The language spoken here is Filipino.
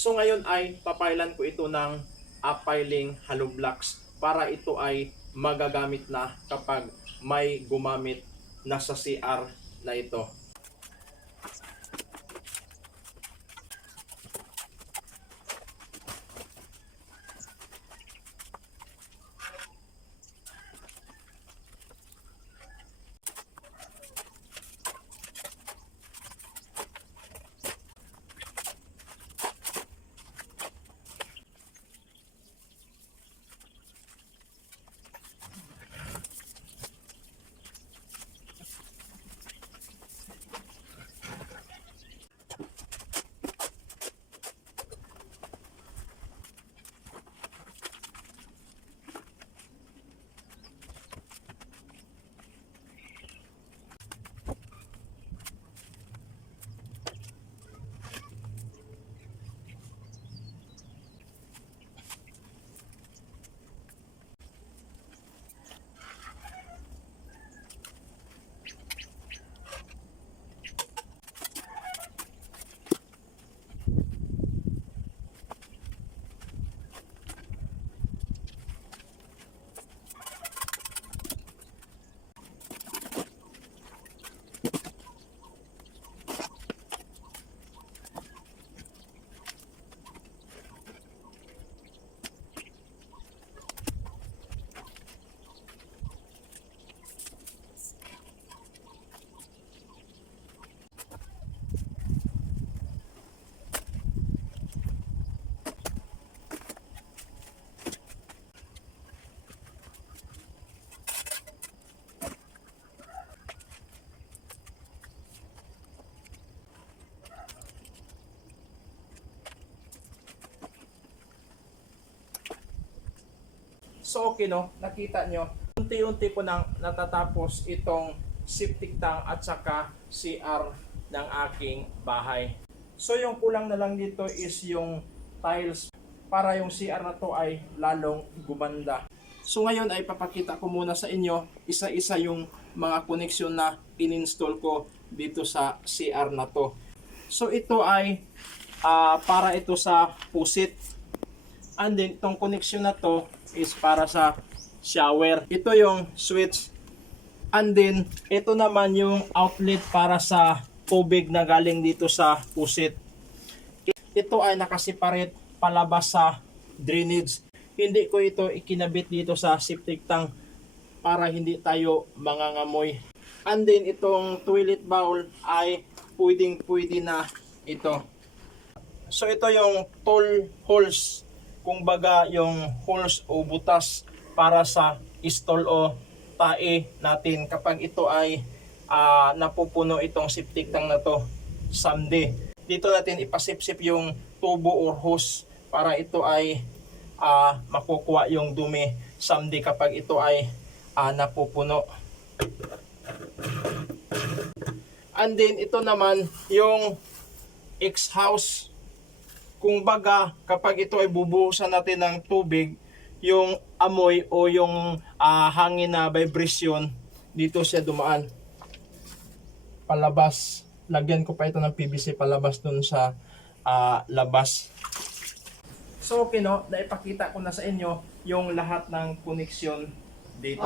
So ngayon ay papailan ko ito ng upiling hollow blocks para ito ay magagamit na kapag may gumamit na sa CR na ito. So okay no, nakita nyo, unti-unti ko nang natatapos itong septic tank at saka CR ng aking bahay. So yung kulang na lang dito is yung tiles para yung CR na to ay lalong gumanda. So ngayon ay papakita ko muna sa inyo isa-isa yung mga koneksyon na ininstall ko dito sa CR na to. So ito ay ah, para ito sa pusit And then, itong connection na to is para sa shower. Ito yung switch. And then, ito naman yung outlet para sa tubig na galing dito sa pusit. Ito ay nakaseparate palabas sa drainage. Hindi ko ito ikinabit dito sa septic tank para hindi tayo mangangamoy. And then, itong toilet bowl ay pwedeng pwede na ito. So, ito yung tool holes kung baga yung holes o butas para sa stall o tae natin kapag ito ay ah, napupuno itong septic tank na to someday. Dito natin ipasipsip yung tubo or hose para ito ay ah, makukuha yung dumi someday kapag ito ay ah, napupuno. And then ito naman yung X-house kung baga kapag ito ay bubuhusan natin ng tubig, yung amoy o yung ah, hangin na vibration dito siya dumaan. Palabas. Lagyan ko pa ito ng PVC palabas dun sa ah, labas. So okay no, naipakita ko na sa inyo yung lahat ng koneksyon dito.